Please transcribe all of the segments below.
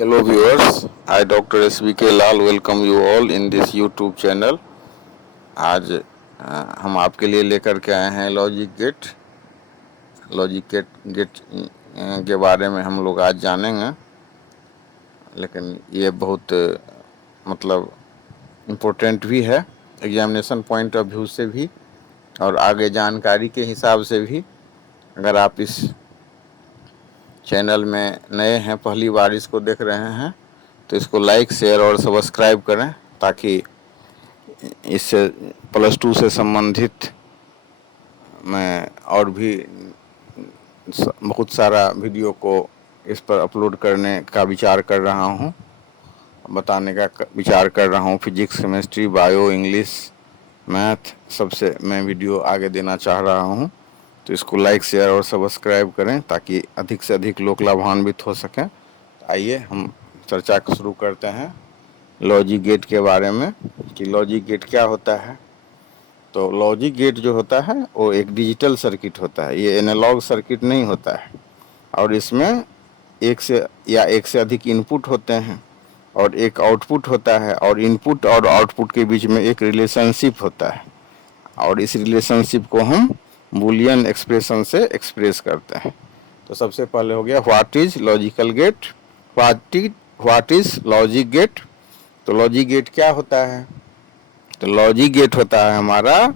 Hello viewers, I Dr. SVK Lal welcome you all in this YouTube channel। आज हम आपके लिए लेकर के आए हैं लॉजिक गेट के बारे में हम लोग आज जानेंगे। लेकिन ये बहुत मतलब इम्पोर्टेंट भी है एग्जामिनेशन पॉइंट ऑफ व्यू से भी और आगे जानकारी के हिसाब से भी। अगर आप इस चैनल में नए हैं, पहली बार इसको देख रहे हैं, तो इसको लाइक शेयर और सब्सक्राइब करें ताकि इससे +2 से संबंधित मैं और भी बहुत सारा वीडियो को इस पर अपलोड करने का विचार कर रहा हूँ, बताने का विचार कर रहा हूँ। Physics, chemistry, bio, English, math सबसे मैं वीडियो आगे देना चाह रहा हूँ। तो इसको लाइक शेयर और सब्सक्राइब करें ताकि अधिक से अधिक लोग लाभान्वित हो सकें। तो आइए हम चर्चा शुरू करते हैं लॉजिक गेट के बारे में कि लॉजिक गेट क्या होता है। तो लॉजिक गेट जो होता है वो एक डिजिटल सर्किट होता है, ये एनालॉग सर्किट नहीं होता है। और इसमें एक से अधिक इनपुट होते हैं और एक आउटपुट होता है, और इनपुट और आउटपुट के बीच में एक रिलेशनशिप होता है, और इस रिलेशनशिप को हम बूलियन एक्सप्रेशन से एक्सप्रेस करते हैं। तो सबसे पहले हो गया what is logical gate, what is logic gate. तो लॉजिक गेट क्या होता है? तो लॉजिक गेट होता है हमारा,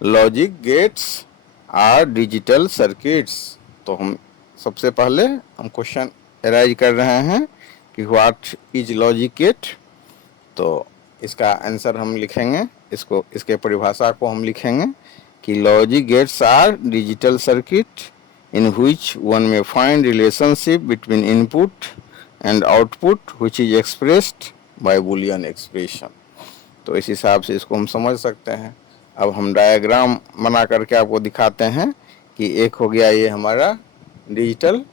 logic gates are digital circuits. तो हम सबसे पहले हम क्वेश्चन एराइज कर रहे हैं कि व्हाट इज लॉजिक गेट। तो इसका आंसर हम लिखेंगे, इसके परिभाषा को हम लिखेंगे कि logic gates are digital circuit in which one में find relationship between input and output which is expressed by Boolean expression. तो इस हिसाब से इसको हम समझ सकते हैं। अब हम डायग्राम बना करके आपको दिखाते हैं कि एक हो गया ये हमारा डिजिटल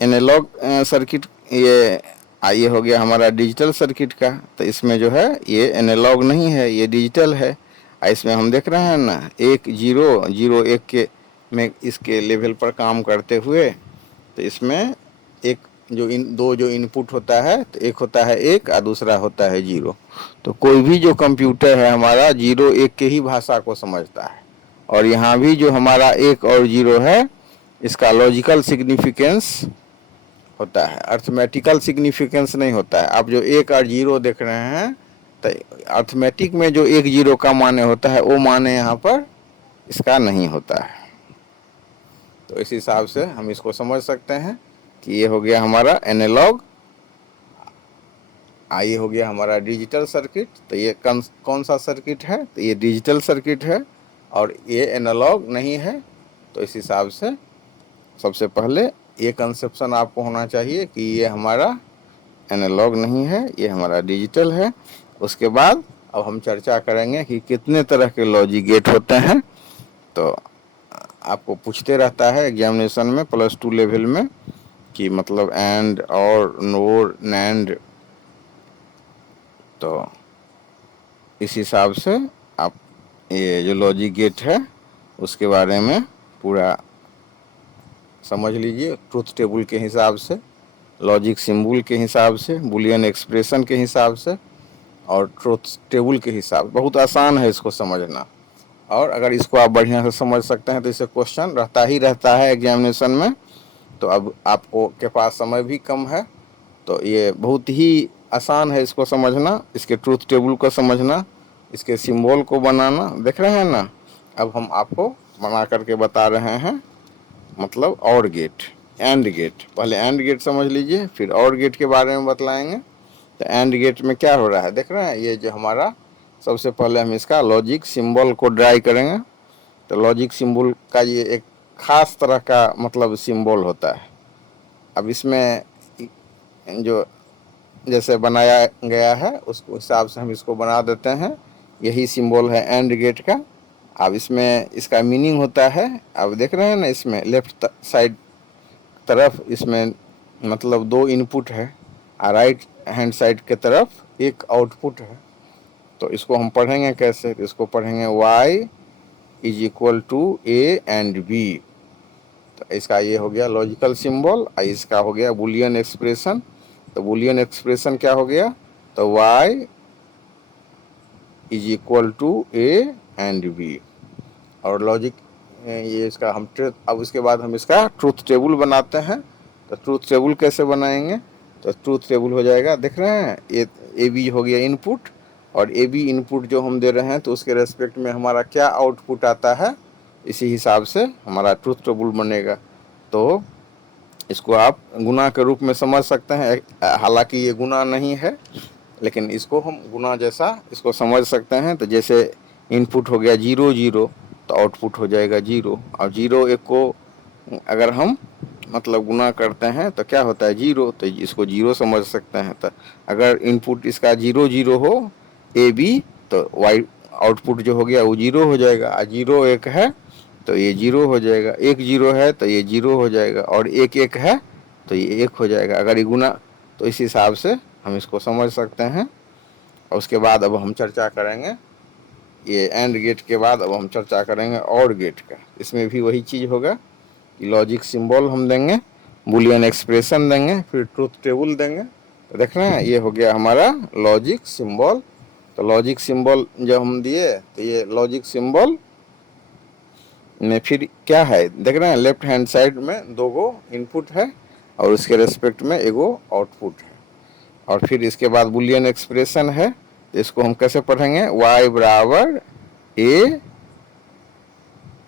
एनालॉग सर्किट, ये हो गया हमारा डिजिटल सर्किट का। तो इसमें जो है ये एनालॉग नहीं है, ये डिजिटल है। इसमें हम देख रहे हैं ना, 1 0 0 1 के में इसके लेवल पर काम करते हुए। तो इसमें एक जो इनपुट होता है, तो एक होता है 1 और दूसरा होता है 0। तो कोई भी जो कंप्यूटर है हमारा 0 1 के ही भाषा को समझता है, और यहाँ भी जो हमारा 1 और 0 है इसका लॉजिकल सिग्निफिकेंस होता है, अर्थमेटिकल सिग्निफिकेंस नहीं होता है। आप जो 1 और 0 देख रहे हैं, तो अर्थमेटिक में जो 1 0 का माने होता है वो माने यहाँ पर इसका नहीं होता है। तो इस हिसाब से हम इसको समझ सकते हैं कि ये हो गया हमारा एनालॉग, ये हो गया हमारा डिजिटल सर्किट। तो ये कौन सा सर्किट है? तो ये डिजिटल सर्किट है और ये एनालॉग नहीं है। तो इस हिसाब से सबसे पहले ये कंसेप्शन आपको होना चाहिए कि ये हमारा एनालॉग नहीं है, ये हमारा डिजिटल है। उसके बाद अब हम चर्चा करेंगे कि कितने तरह के लॉजिक गेट होते हैं। तो आपको पूछते रहता है एग्जामिनेशन में +2 लेवल में कि मतलब एंड और नोर नैंड। तो इस हिसाब से आप ये जो लॉजिक गेट है उसके बारे में पूरा समझ लीजिए, ट्रूथ टेबल के हिसाब से, लॉजिक सिंबल के हिसाब से, बूलियन एक्सप्रेशन के हिसाब से और ट्रूथ टेबल के हिसाब। बहुत आसान है इसको समझना, और अगर इसको आप बढ़िया से समझ सकते हैं तो इससे क्वेश्चन रहता है एग्जामिनेशन में। तो अब आपको के पास समय भी कम है, तो ये बहुत ही आसान है इसको समझना, इसके ट्रूथ टेबल को समझना, इसके सिंबल को बनाना। देख रहे हैं ना, अब हम आपको बना करके बता रहे हैं, मतलब और गेट, एंड गेट। पहले एंड गेट समझ लीजिए, फिर और गेट के बारे में बतलाएंगे। तो एंड गेट में क्या हो रहा है देख रहे हैं, ये जो हमारा सबसे पहले हम इसका लॉजिक सिंबल को ड्राई करेंगे। तो लॉजिक सिंबल का ये एक खास तरह का मतलब सिंबल होता है। अब इसमें जो जैसे बनाया गया है उसको हिसाब से हम इसको बना देते हैं। यही सिंबल है एंड गेट का। अब इसमें इसका मीनिंग होता है, अब देख रहे हैं ना, इसमें लेफ्ट साइड तरफ इसमें मतलब 2 इनपुट है और राइट हैंड साइड के तरफ एक आउटपुट है। तो इसको हम पढ़ेंगे कैसे? तो इसको पढ़ेंगे y is equal to a and b। तो इसका ये हो गया लॉजिकल सिंबल, इसका हो गया बूलियन एक्सप्रेशन। तो बूलियन एक्सप्रेशन क्या हो गया, तो y is equal to A and B. और लॉजिक ये इसका हम अब उसके बाद हम इसका ट्रूथ टेबल बनाते हैं। तो ट्रूथ टेबल कैसे बनाएंगे, तो ट्रूथ टेबल हो जाएगा, देख रहे हैं ये ए बी हो गया इनपुट, और ए बी इनपुट जो हम दे रहे हैं तो उसके रेस्पेक्ट में हमारा क्या आउटपुट आता है, इसी हिसाब से हमारा ट्रूथ टेबल बनेगा। तो इसको आप गुना के रूप में समझ सकते हैं, हालांकि ये गुना नहीं है, लेकिन इसको हम गुना जैसा इसको समझ सकते हैं। तो जैसे इनपुट हो गया 0 0, तो आउटपुट हो जाएगा 0, और 0 1 को अगर हम मतलब गुना करते हैं तो क्या होता है 0, तो इसको 0 समझ सकते हैं। तो अगर इनपुट इसका 0 0 हो ए बी, तो वाई आउटपुट जो हो गया वो 0 हो जाएगा, और 0 1 है तो ये 0 हो जाएगा, 1 0 है तो ये 0 हो जाएगा, और 1 1 है तो ये 1 हो जाएगा अगर ये गुना। तो इस हिसाब से हम इसको समझ सकते हैं। और उसके बाद अब हम चर्चा करेंगे ये एंड गेट के बाद, अब हम चर्चा करेंगे और गेट का। इसमें भी वही चीज़ होगा कि लॉजिक सिंबल हम देंगे, बूलियन एक्सप्रेशन देंगे, फिर ट्रूथ टेबल देंगे। तो देख रहे हैं ये हो गया हमारा लॉजिक सिंबल। तो लॉजिक सिंबल जब हम दिए तो ये लॉजिक सिंबल में फिर क्या है, देख रहे हैं लेफ्ट हैंड साइड में 2 गो इनपुट है और उसके रेस्पेक्ट में एगो आउटपुट है। और फिर इसके बाद बूलियन एक्सप्रेशन है, तो इसको हम कैसे पढ़ेंगे, y बराबर a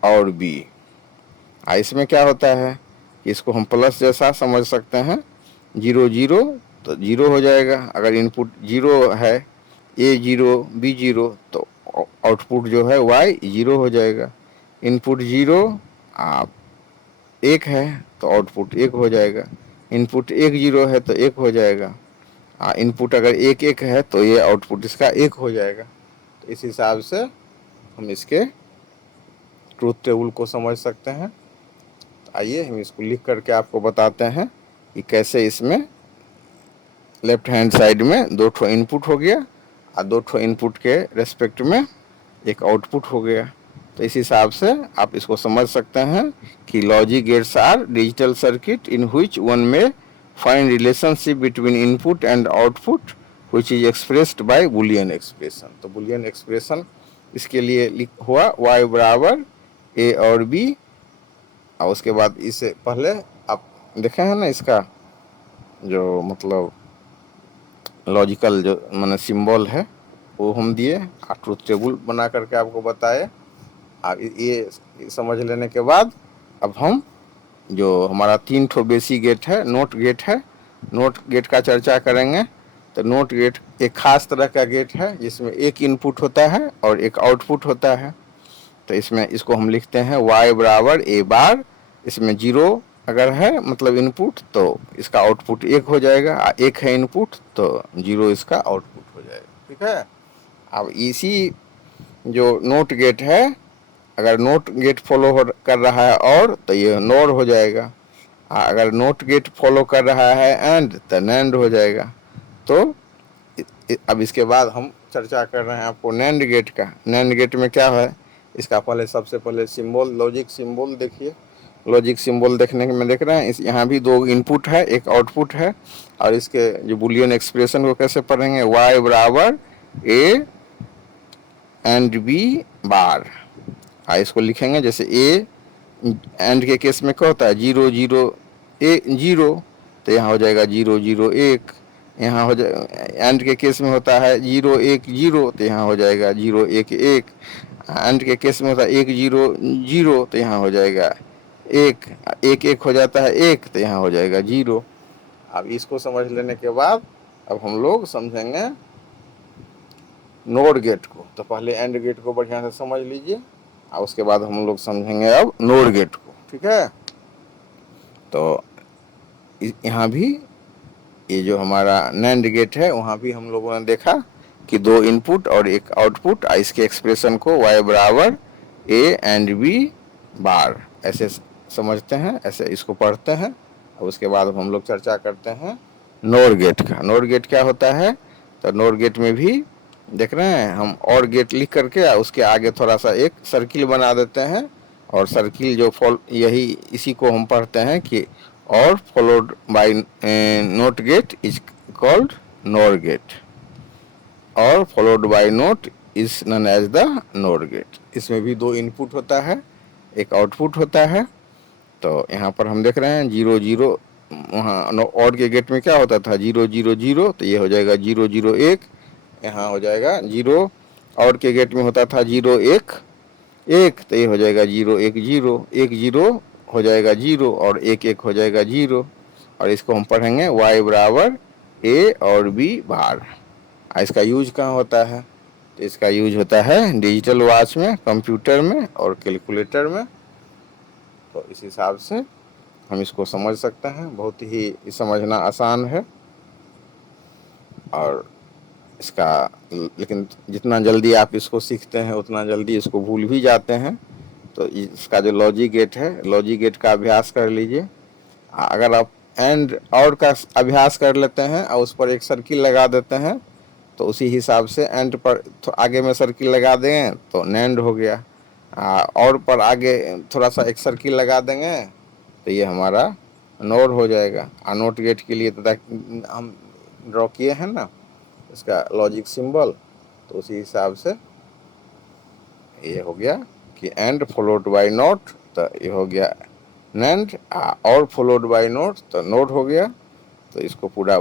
और b। इसमें क्या होता है कि इसको हम प्लस जैसा समझ सकते हैं, 0 0 तो 0 हो जाएगा, अगर इनपुट 0 है a 0 b 0, तो आउटपुट जो है y 0 हो जाएगा। इनपुट 0 आप 1 है तो आउटपुट 1 हो जाएगा, इनपुट 1 0 है तो 1 हो जाएगा, इनपुट अगर 1 1 है तो ये आउटपुट इसका 1 हो जाएगा। तो इस हिसाब से हम इसके ट्रूथ टेबल को समझ सकते हैं। तो आइए हम इसको लिख करके आपको बताते हैं कि कैसे इसमें लेफ्ट हैंड साइड में 2 ठो इनपुट हो गया और 2 ठो इनपुट के रेस्पेक्ट में एक आउटपुट हो गया। तो इस हिसाब से आप इसको समझ सकते हैं कि logic gates are digital circuit in which one में find relationship between input and output which is expressed by boolean expression। तो boolean expression इसके लिए हुआ y बराबर a और b। और उसके बाद इससे पहले आप देखे हैं ना इसका जो मतलब लॉजिकल जो माने सिंबल है वो हम दिए और ट्रूथ टेबल बना करके आपको बताए। और ये समझ लेने के बाद अब हम जो हमारा 3 ठो बेसिक गेट है, नोट गेट है, नोट गेट का चर्चा करेंगे। तो नोट गेट एक खास तरह का गेट है जिसमें एक इनपुट होता है और एक आउटपुट होता है। तो इसमें इसको हम लिखते हैं y बराबर a बार, इसमें 0 अगर है मतलब इनपुट तो इसका आउटपुट 1 हो जाएगा, 1 है इनपुट तो 0 इसका आउटपुट हो जाएगा। ठीक है, अब इसी जो नोट गेट है, अगर नोट गेट फॉलो कर रहा है और तो ये नोर हो जाएगा, अगर नोट गेट फॉलो कर रहा है एंड तो नैंड हो जाएगा। तो अब इसके बाद हम चर्चा कर रहे हैं आपको नैंड गेट का। नैंड गेट में क्या है, इसका पहले सबसे पहले सिंबल लॉजिक सिंबल देखिए। लॉजिक सिंबल देखने में देख रहे हैं इस यहाँ भी 2 इनपुट है एक आउटपुट है। और इसके जो बूलियन एक्सप्रेशन को कैसे पढ़ेंगे, y बराबर a एंड b बार। इसको लिखेंगे जैसे ए एंड के केस में क्या होता है 0 0 0, तो यहाँ हो जाएगा 0 0 1। यहाँ हो जाए एंड के केस में होता है 0 1 0, तो यहाँ हो जाएगा 0 1 1। एंड के केस में होता है 1 0 0, तो यहाँ हो जाएगा 1 1 1 हो जाता है 1, तो यहाँ हो जाएगा 0। अब इसको समझ लेने के बाद अब हम लोग समझेंगे नोर गेट को। तो पहले एंड गेट को बढ़िया से समझ लीजिए और उसके बाद हम लोग समझेंगे अब नोर गेट को। ठीक है, तो यहाँ भी ये जो हमारा नैंड गेट है वहाँ भी हम लोगों ने देखा कि 2 इनपुट और एक आउटपुट, इसके एक्सप्रेशन को y बराबर a एंड b बार ऐसे समझते हैं, ऐसे इसको पढ़ते हैं। और उसके बाद हम लोग चर्चा करते हैं नोर गेट का। नोर गेट क्या होता है, तो नोर गेट में भी देख रहे हैं हम और गेट लिख करके उसके आगे थोड़ा सा एक सर्किल बना देते हैं, और सर्किल जो इसी को हम पढ़ते हैं कि और followed by NOT gate is called NOR gate और followed by NOT is known as the NOR gate। इसमें भी दो इनपुट होता है, एक आउटपुट होता है। तो यहाँ पर हम देख रहे हैं 0 0, वहाँ ऑड के गेट में क्या होता था 0 0 0, तो ये हो जाएगा 0 0 1, यहाँ हो जाएगा 0। ऑड के गेट में होता था 0 1 1, तो ये हो जाएगा 0 1 0, 1 0 हो जाएगा 0 और 1 1 हो जाएगा 0। और इसको हम पढ़ेंगे y बराबर a और b बार। इसका यूज कहाँ होता है, तो इसका यूज होता है डिजिटल वॉच में, कंप्यूटर में और कैलकुलेटर में। तो इस हिसाब से हम इसको समझ सकते हैं, बहुत ही समझना आसान है। और इसका लेकिन जितना जल्दी आप इसको सीखते हैं उतना जल्दी इसको भूल भी जाते हैं। तो इसका जो लॉजिक गेट है, लॉजिक गेट का अभ्यास कर लीजिए। अगर आप एंड और का अभ्यास कर लेते हैं और उस पर एक सर्किल लगा देते हैं, तो उसी हिसाब से एंड पर आगे में सर्किल लगा देंगे तो नैंड हो गया। और पर आगे थोड़ा सा एक सर्किल लगा देंगे तो ये हमारा नोर हो जाएगा। नोट गेट के लिए तो हम ड्रॉ किए हैं ना इसका लॉजिक सिंबल, तो उसी हिसाब से ये हो गया कि एंड फॉलोड बाय नोट, तो ये हो गया नैंड। और फॉलोड बाय नोट तो नोट हो गया। तो इसको पूरा